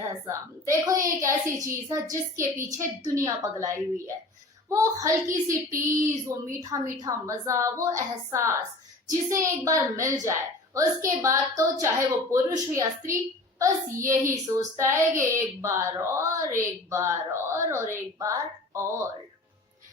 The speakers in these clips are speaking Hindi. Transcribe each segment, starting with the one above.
ऑर्गेज़म। देखो ये एक ऐसी चीज है जिसके पीछे दुनिया पगलाई हुई है। वो हल्की सी टीज, वो मीठा मीठा मजा, वो एहसास जिसे एक बार मिल जाए उसके बाद तो चाहे वो पुरुष हो या स्त्री, बस यही सोचता है कि एक बार और, एक बार और एक बार और।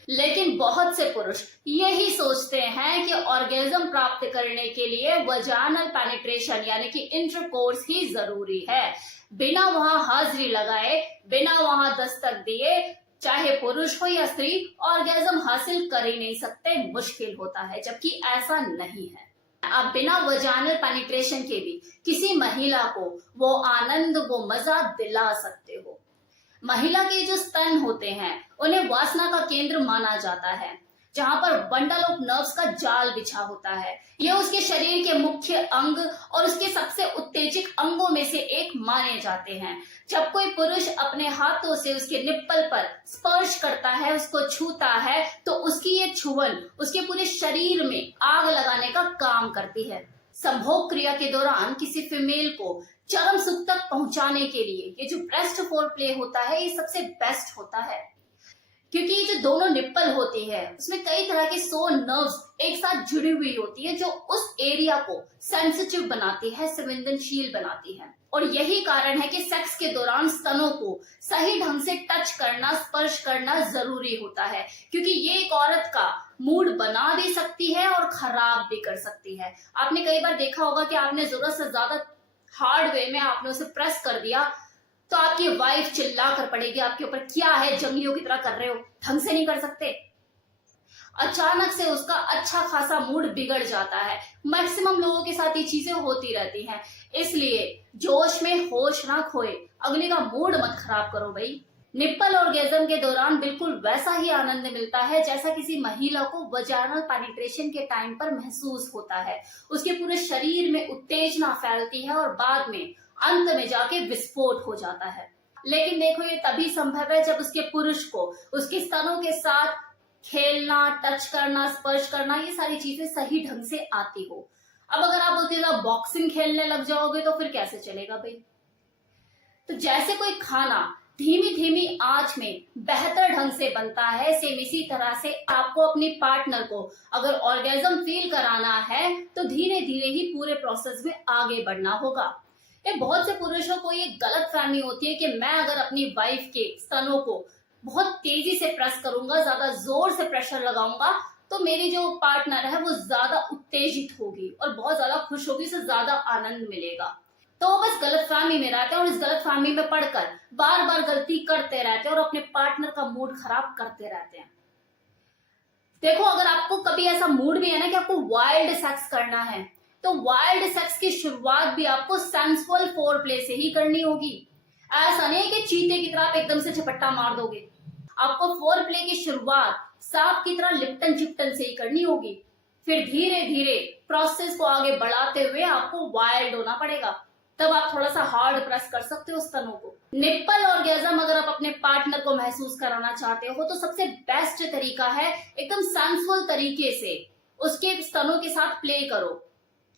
लेकिन बहुत से पुरुष यही सोचते हैं कि ऑर्गेज्म प्राप्त करने के लिए वजाइनल पेनिट्रेशन यानी कि इंटरकोर्स ही जरूरी है। बिना वहां हाजिरी लगाए, बिना वहां दस्तक दिए, चाहे पुरुष हो या स्त्री, ऑर्गेज्म हासिल कर ही नहीं सकते, मुश्किल होता है। जबकि ऐसा नहीं है। आप बिना वजाइनल पेनिट्रेशन के भी किसी महिला को वो आनंद, वो मजा दिला सकते हो। महिला के जो स्तन होते हैं उन्हें वासना का केंद्र माना जाता है, जहां पर बंडल ऑफ नर्व्स का जाल बिछा होता है। यह उसके शरीर के मुख्य अंग और उसके सबसे उत्तेजक अंगों में से एक माने जाते हैं। जब कोई पुरुष अपने हाथों से उसके निप्पल पर स्पर्श करता है, उसको छूता है, तो उसकी ये छुअन उसके पूरे शरीर में आग लगाने का काम करती है। संभोग क्रिया के दौरान किसी फीमेल को चरम सुख तक पहुंचाने के लिए ये जो ब्रेस्ट फोर प्ले होता है, ये सबसे बेस्ट होता है। क्योंकि ये जो दोनों निप्पल होती है उसमें कई तरह की 100 नर्व्स एक साथ जुड़ी हुई होती है, जो उस एरिया को सेंसिटिव बनाती है, संवेदनशील बनाती है। और यही कारण है कि सेक्स के दौरान स्तनों को सही ढंग से टच करना, स्पर्श करना जरूरी होता है, क्योंकि ये एक औरत का मूड बना भी सकती है और खराब भी कर सकती है। आपने कई बार देखा होगा कि आपने जरूरत से ज्यादा हार्ड वे में आपने उसे प्रेस कर दिया तो आपकी वाइफ चिल्ला कर पड़ेगी आपके ऊपर, क्या है जंगलियों की तरह कर रहे हो, ढंग से नहीं कर सकते। अचानक से उसका अच्छा खासा मूड बिगड़ जाता है। मैक्सिमम लोगों के साथ ये चीजें होती रहती हैं। इसलिए जोश में होश ना खोए, अगले का मूड मत खराब करो भाई। निप्पल ऑर्गेज्म के दौरान बिल्कुल वैसा ही आनंद मिलता है जैसा किसी महिला को वजाइनल पेनिट्रेशन के टाइम पर महसूस होता है। उसके पूरे शरीर में उत्तेजना फैलती है और बाद में अंत में जाके विस्फोट हो जाता है। लेकिन देखो ये तभी संभव है जब उसके पुरुष को उसके स्तनों के साथ खेलना, टच करना, स्पर्श करना, ये सारी चीजें सही ढंग से आती हो। अब अगर आप बोलते हो बॉक्सिंग खेलने लग जाओगे तो फिर कैसे चलेगा भाई। तो जैसे कोई खाना धीमी धीमी आंच में बेहतर ढंग से बनता है, सेम इसी तरह से आपको अपनी पार्टनर को अगर ऑर्गेज्म फील कराना है तो धीरे धीरे ही पूरे प्रोसेस में आगे बढ़ना होगा। ये बहुत से पुरुषों को ये गलत फहमी होती है कि मैं अगर अपनी वाइफ के स्तनों को बहुत तेजी से प्रेस करूंगा, ज्यादा जोर से प्रेशर लगाऊंगा, तो मेरी जो पार्टनर है वो ज्यादा उत्तेजित होगी और बहुत ज्यादा खुश होगी, उसे ज्यादा आनंद मिलेगा। तो वो बस गलतफहमी में रहते हैं और इस गलतफहमी में पड़कर बार बार गलती करते रहते हैं और अपने पार्टनर का मूड खराब करते रहते हैं। देखो अगर आपको कभी ऐसा मूड भी है ना कि आपको वाइल्ड सेक्स करना है, तो वाइल्ड सेक्स की शुरुआत भी आपको सेंसुअल फोर प्ले से ही करनी होगी। ऐसा नहीं कि चीते की तरह आप एकदम से झपट्टा मार दोगे। आपको फोर प्ले की शुरुआत सांप की तरह लिपटन चिपटन से ही करनी होगी। फिर धीरे धीरे प्रोसेस को आगे बढ़ाते हुए आपको वाइल्ड होना पड़ेगा, तब आप थोड़ा सा हार्ड प्रेस कर सकते हो स्तनों को। निप्पल ऑर्गेज्म अगर आप अपने पार्टनर को महसूस कराना चाहते हो तो सबसे बेस्ट तरीका है एकदम सेंसुअल तरीके से उसके स्तनों के साथ प्ले करो,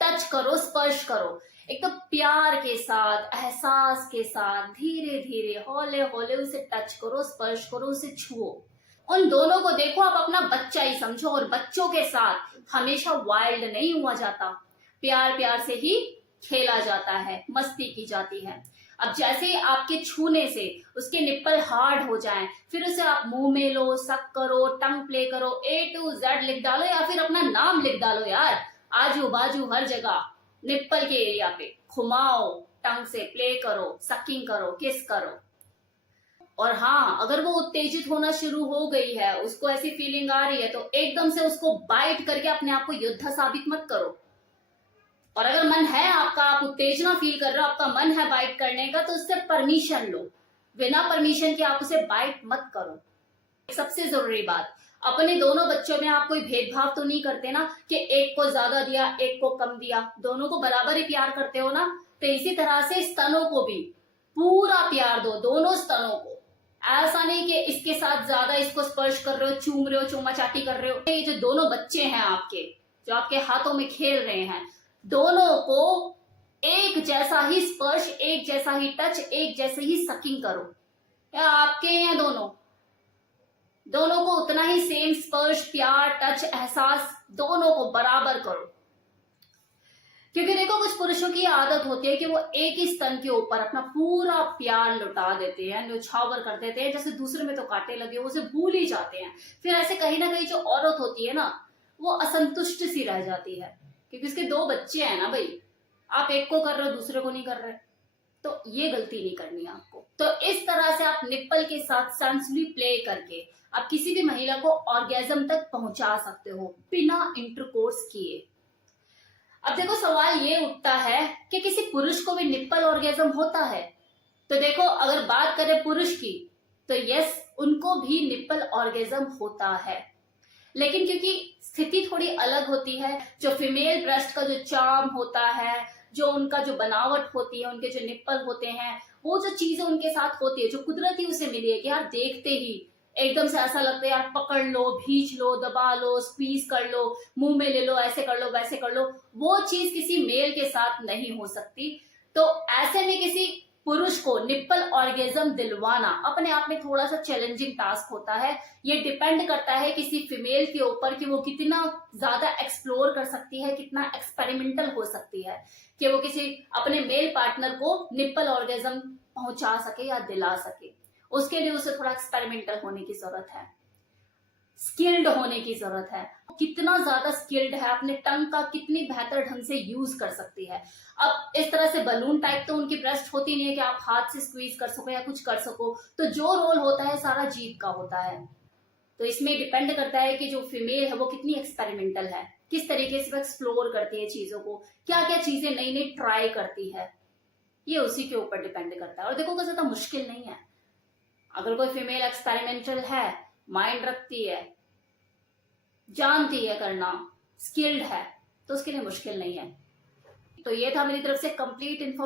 टच करो, स्पर्श करो, एकदम प्यार के साथ, एहसास के साथ, धीरे धीरे हौले हौले उसे टच करो, स्पर्श करो, उसे छुओ। उन दोनों को देखो आप अपना बच्चा ही समझो, और बच्चों के साथ हमेशा वाइल्ड नहीं हुआ जाता, प्यार प्यार से ही खेला जाता है, मस्ती की जाती है। अब जैसे आपके छूने से उसके निप्पल हार्ड हो जाएं, फिर उसे आप मुंह में लो, सक करो, टंग प्ले करो, A to Z लिख डालो या फिर अपना नाम लिख डालो यार, आजू बाजू हर जगह निप्पल के एरिया पे घुमाओ, टंग से प्ले करो, सकिंग करो, किस करो। और हाँ, अगर वो उत्तेजित होना शुरू हो गई है, उसको ऐसी फीलिंग आ रही है, तो एकदम से उसको बाइट करके अपने आप को योद्धा साबित मत करो। और अगर मन है आपका, आप उत्तेजना फील कर रहे हो, आपका मन है बाइट करने का, तो उससे परमिशन लो। बिना परमिशन के आप उसे बाइट मत करो। सबसे जरूरी बात, अपने दोनों बच्चों में आप कोई भेदभाव तो नहीं करते ना कि एक को ज्यादा दिया, एक को कम दिया, दोनों को बराबर ही प्यार करते हो ना। तो इसी तरह से स्तनों को भी पूरा प्यार दो, दोनों स्तनों को। ऐसा नहीं कि इसके साथ ज्यादा इसको स्पर्श कर रहे हो, चूम रहे हो, चूमा चाटी कर रहे हो। ये जो दोनों बच्चे हैं आपके, जो आपके हाथों में खेल रहे हैं, दोनों को एक जैसा ही स्पर्श, एक जैसा ही टच, एक जैसे ही सकिंग करो, या आपके या दोनों दोनों को उतना ही सेम स्पर्श, प्यार, टच, एहसास दोनों को बराबर करो। क्योंकि देखो कुछ पुरुषों की आदत होती है कि वो एक ही स्तन के ऊपर अपना पूरा प्यार लुटा देते हैं, न्यौछावर कर देते हैं, जैसे दूसरे में तो कांटे लगे, उसे भूल ही जाते हैं। फिर ऐसे कहीं ना कहीं जो औरत होती है ना, वो असंतुष्ट सी रह जाती है, क्योंकि उसके दो बच्चे हैं ना भाई, आप एक को कर रहे हो, दूसरे को नहीं कर रहे। तो ये गलती नहीं करनी है आपको। तो इस तरह से आप निप्पल के साथ सेंसुअली प्ले करके आप किसी भी महिला को ऑर्गेजम तक पहुंचा सकते हो बिना इंटरकोर्स किए। अब देखो सवाल ये उठता है कि किसी पुरुष को भी निप्पल ऑर्गेजम होता है? तो देखो अगर बात करें पुरुष की, तो यस, उनको भी निप्पल ऑर्गेजम होता है, लेकिन क्योंकि स्थिति थोड़ी अलग होती है। जो फीमेल ब्रेस्ट का जो चार्म होता है, जो उनका जो बनावट होती है, उनके जो निप्पल होते हैं, वो जो चीजें उनके साथ होती है, जो कुदरती उसे मिली है कि यार देखते ही एकदम से ऐसा लगता है यार पकड़ लो, भींच लो, दबा लो, स्क्वीज कर लो, मुंह में ले लो, ऐसे कर लो, वैसे कर लो, वो चीज किसी मेल के साथ नहीं हो सकती। तो ऐसे में किसी पुरुष को निप्पल ऑर्गेजम दिलवाना अपने आप में थोड़ा सा चैलेंजिंग टास्क होता है। ये डिपेंड करता है किसी फीमेल के ऊपर कि वो कितना ज्यादा एक्सप्लोर कर सकती है, कितना एक्सपेरिमेंटल हो सकती है कि वो किसी अपने मेल पार्टनर को निप्पल ऑर्गेजम पहुंचा सके या दिला सके। उसके लिए उसे थोड़ा एक्सपेरिमेंटल होने की जरूरत है, स्किल्ड होने की जरूरत है। कितना ज्यादा स्किल्ड है, अपने टंग का कितनी बेहतर ढंग से यूज कर सकती है। अब इस तरह से बलून टाइप तो उनकी ब्रेस्ट होती नहीं है कि आप हाथ से स्क्वीज कर सको या कुछ कर सको, तो जो रोल होता है सारा जीभ का होता है। तो इसमें डिपेंड करता है कि जो फीमेल है वो कितनी एक्सपेरिमेंटल है, किस तरीके से वो एक्सप्लोर करती है चीजों को, क्या क्या चीजें नई नई ट्राई करती है, ये उसी के ऊपर डिपेंड करता है। और देखो ज्यादा मुश्किल नहीं है। अगर कोई फीमेल एक्सपेरिमेंटल है, माइंड रखती है, जानती है करना, स्किल्ड है, तो उसके लिए मुश्किल नहीं है। तो ये था मेरी तरफ से कंप्लीट इन्फॉर्मेशन।